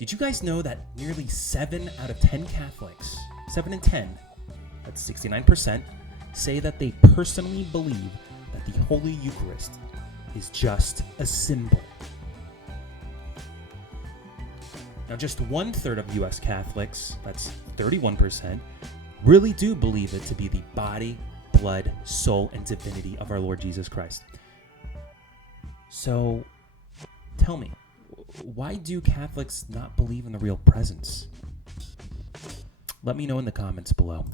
Did you guys know that nearly 7 out of 10 Catholics, 7 in 10, that's 69%, say that they personally believe that the Holy Eucharist is just a symbol? Now, just 1/3 of U.S. Catholics, that's 31%, really do believe it to be the body, blood, soul, and divinity of our Lord Jesus Christ. So, tell me, why do Catholics not believe in the real presence? Let me know in the comments below.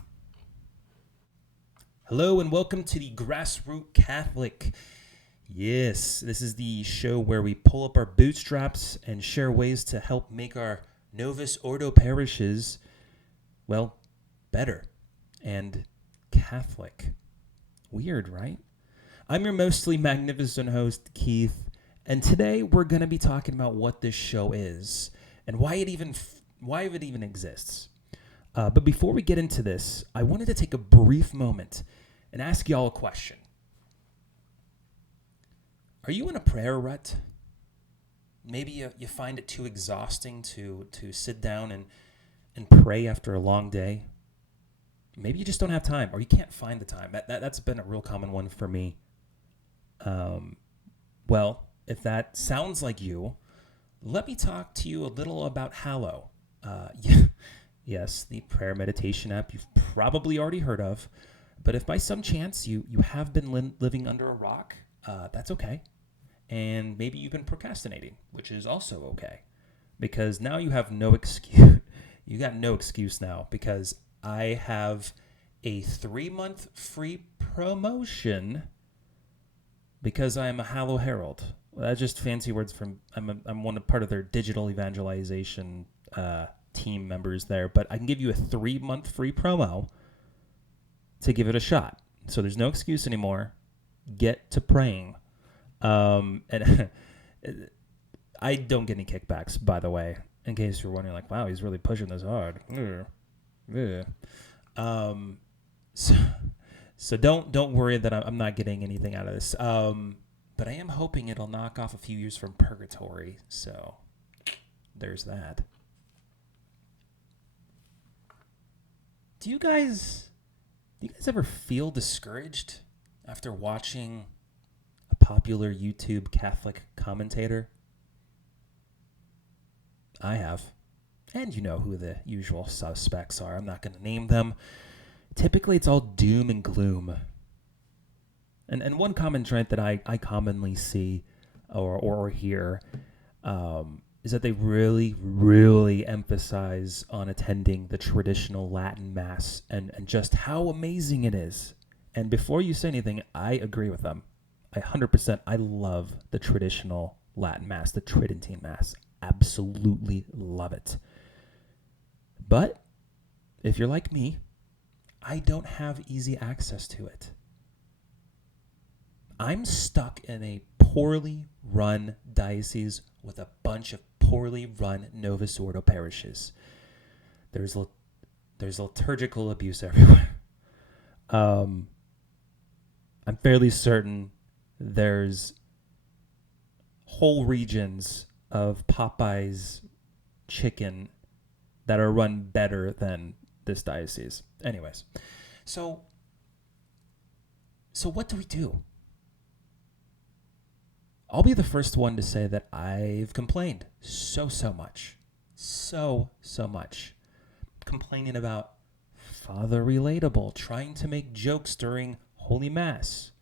Hello and welcome to the Grassroots Catholic. Yes, this is the show where we pull up our bootstraps and share ways to help make our Novus Ordo parishes, well, better and Catholic. Weird, right? I'm your mostly magnificent host, Keith. And today we're going to be talking about what this show is and why it even exists. But before we get into this, I wanted to take a brief moment and ask y'all a question. Are you in a prayer rut? Maybe you find it too exhausting to sit down and pray after a long day. Maybe you just don't have time or you can't find the time. That's been a real common one for me. Well, if that sounds like you, let me talk to you a little about Hallow. Yes, the prayer meditation app you've probably already heard of. But if by some chance you have been living under a rock, that's okay. And maybe you've been procrastinating, which is also okay. Because now you have no excuse. You got no excuse now because I have a 3-month free promotion because I am a Hallow Herald. That's just fancy words from I'm part of their digital evangelization team members there, but I can give you a 3-month free promo to give it a shot. So there's no excuse anymore. Get to praying. And I don't get any kickbacks, by the way, in case you're wondering, like, wow, he's really pushing this hard. So don't worry that I'm not getting anything out of this. But I am hoping it'll knock off a few years from purgatory. So there's that. Do you guys ever feel discouraged after watching a popular YouTube Catholic commentator? I have. And you know who the usual suspects are. I'm not going to name them. Typically, it's all doom and gloom. And one common trend that I commonly see or hear is that they really, really emphasize on attending the traditional Latin Mass and just how amazing it is. And before you say anything, I agree with them. 100%. I love the traditional Latin Mass, the Tridentine Mass. Absolutely love it. But if you're like me, I don't have easy access to it. I'm stuck in a poorly run diocese with a bunch of poorly run Novus Ordo parishes. There's liturgical abuse everywhere. I'm fairly certain there's whole regions of Popeye's chicken that are run better than this diocese. Anyways, so what do we do? I'll be the first one to say that I've complained so much. So much. Complaining about Father Relatable, trying to make jokes during Holy Mass.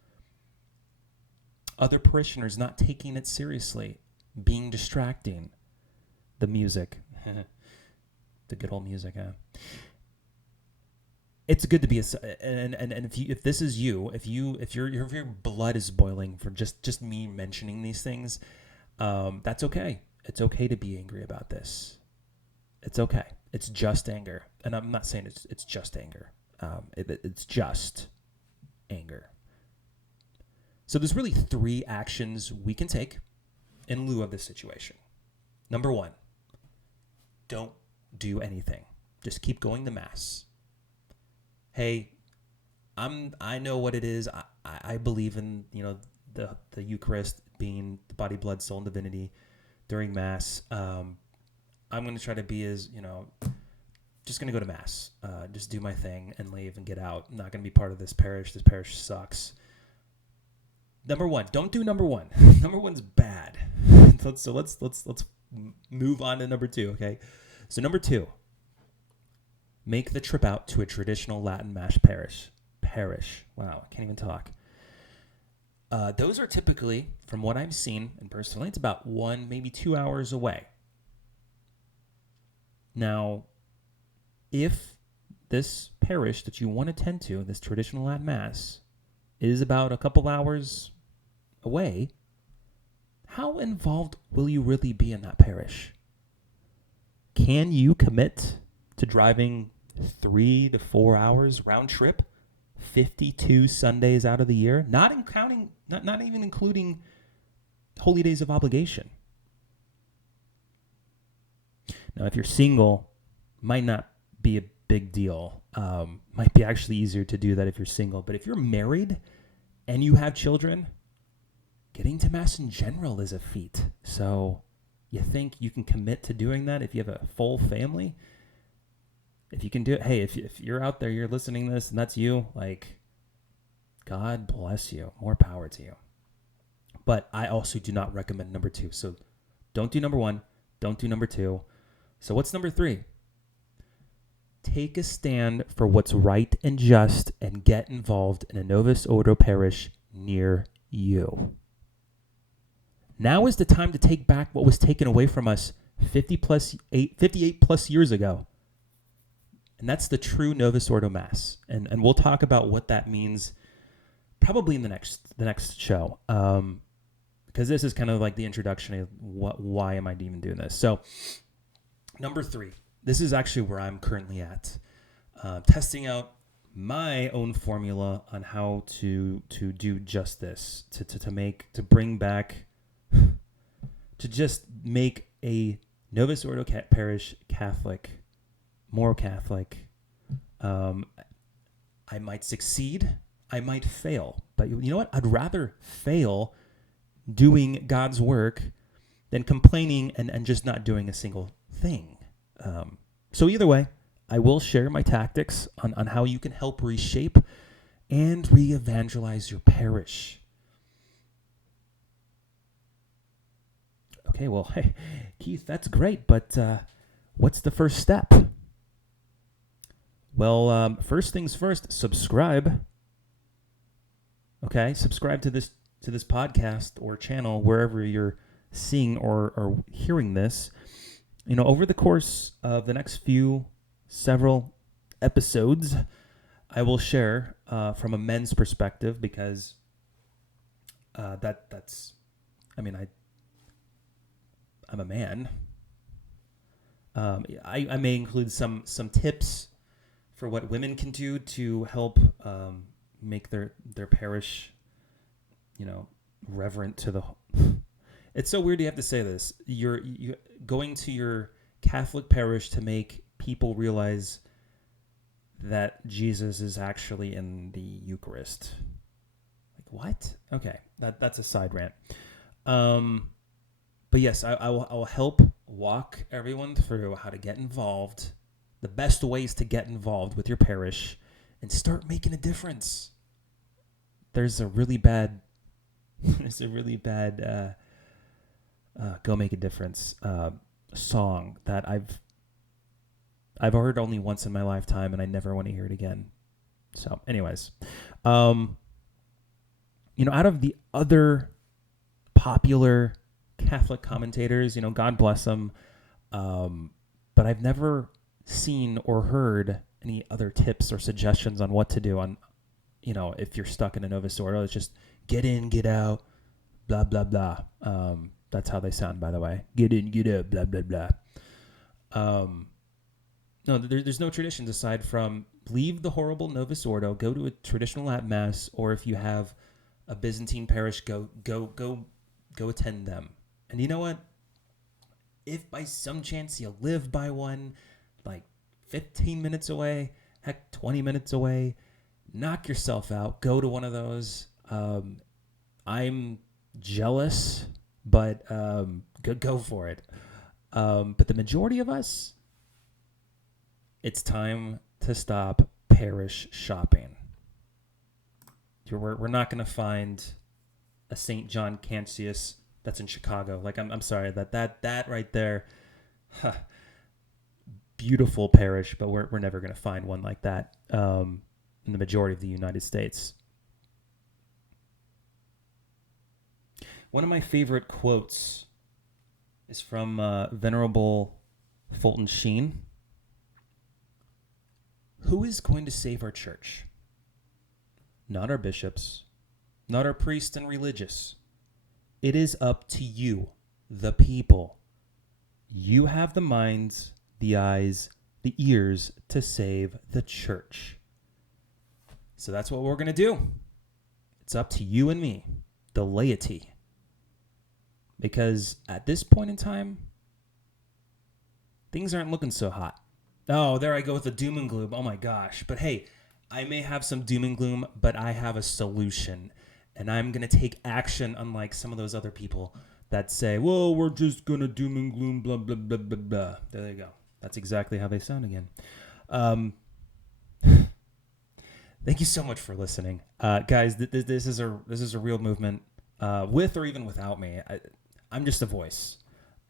Other parishioners not taking it seriously, being distracting. The music. The good old music, huh? It's good to be and if this is you, if your blood is boiling for just me mentioning these things, that's okay. It's okay to be angry about this. It's okay. It's just anger, and I'm not saying it's just anger. It's just anger. So there's really 3 actions we can take in lieu of this situation. Number 1, don't do anything. Just keep going to Mass. Hey, I know what it is. I believe in, the Eucharist being the body, blood, soul, and divinity during Mass. I'm going to try to be as, just going to go to mass, just do my thing and leave and get out. I'm not going to be part of this parish. This parish sucks. Number one, don't do number one. Number one's bad. So let's move on to number two. Okay. So number two, make the trip out to a traditional Latin Mass parish. Wow. I can't even talk. Those are typically, from what I've seen, and personally, it's about 1, maybe 2 hours away. Now, if this parish that you want to attend to, this traditional Latin Mass, is about a couple hours away, how involved will you really be in that parish? Can you commit to driving 3 to 4 hours round trip, 52 Sundays out of the year, not even including holy days of obligation? Now, if you're single, might not be a big deal. Might be actually easier to do that if you're single. But if you're married and you have children, getting to Mass in general is a feat. So you think you can commit to doing that if you have a full family? If you can do it, hey, if you're out there, you're listening to this, and that's you, like, God bless you. More power to you. But I also do not recommend number two. So don't do number one. Don't do number two. So what's number three? Take a stand for what's right and just and get involved in a Novus Ordo parish near you. Now is the time to take back what was taken away from us 58 plus years ago. And that's the true Novus Ordo Mass. And we'll talk about what that means probably in the next show. Because this is kind of like the introduction of why am I even doing this. So number three, this is actually where I'm currently at. Testing out my own formula on how to do just this, to bring back, to just make a Novus Ordo parish Catholic, more Catholic. I might succeed, I might fail, but you know what? I'd rather fail doing God's work than complaining and just not doing a single thing. So either way, I will share my tactics on how you can help reshape and re-evangelize your parish. Okay, well, hey, Keith, that's great, but what's the first step? Well, first things first, subscribe. Okay, subscribe to this podcast or channel wherever you're seeing or hearing this. Over the course of the next several episodes, I will share from a men's perspective because I'm a man. I may include some tips for what women can do to help make their parish, reverent to the. It's so weird you have to say this. You're going to your Catholic parish to make people realize that Jesus is actually in the Eucharist. Like, what? Okay, that's a side rant. But yes, I will help walk everyone through how to get involved, the best ways to get involved with your parish, and start making a difference. There's a really bad Go Make a Difference song that I've heard only once in my lifetime, and I never want to hear it again. So anyways, out of the other popular Catholic commentators, God bless them, but I've never seen or heard any other tips or suggestions on what to do on, if you're stuck in a Novus Ordo. It's just get in, get out, blah, blah, blah. That's how they sound, by the way. Get in, get out, blah, blah, blah. No, there's no traditions aside from leave the horrible Novus Ordo, go to a traditional Latin Mass, or if you have a Byzantine parish, go attend them. And you know what? If by some chance you live by one, like 15 minutes away, heck, 20 minutes away, knock yourself out. Go to one of those. I'm jealous, but go for it. But the majority of us, it's time to stop parish shopping. We're not going to find a St. John Cancius that's in Chicago. Like, I'm sorry, that right there, beautiful parish, but we're never going to find one like that in the majority of the United States. One of my favorite quotes is from Venerable Fulton Sheen. Who is going to save our church? Not our bishops, not our priests and religious. It is up to you, the people. You have the minds, the eyes, the ears to save the church. So that's what we're going to do. It's up to you and me, the laity. Because at this point in time, things aren't looking so hot. Oh, there I go with the doom and gloom. Oh my gosh. But hey, I may have some doom and gloom, but I have a solution. And I'm going to take action, unlike some of those other people that say, well, we're just going to doom and gloom, blah, blah, blah, blah, blah. There you go. That's exactly how they sound again. Thank you so much for listening. Guys, this is a real movement, with or even without me. I'm just a voice,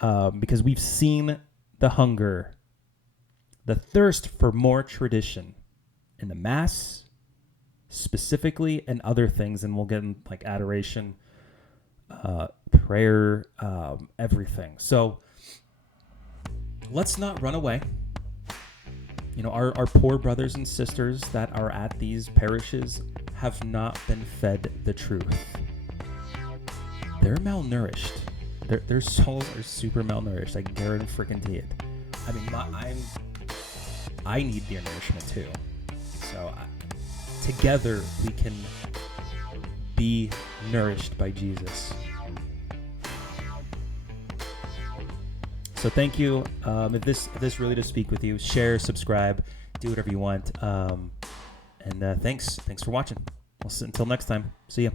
because we've seen the hunger, the thirst for more tradition in the Mass specifically, and other things, and we'll get in like adoration, prayer, everything. So let's not run away. You know, our poor brothers and sisters that are at these parishes have not been fed the truth. They're malnourished. Their souls are super malnourished. I guarantee it. I mean, I need the nourishment too. So together we can be nourished by Jesus. So thank you. If this really does speak with you, share, subscribe, do whatever you want. And thanks for watching. Until next time. See ya.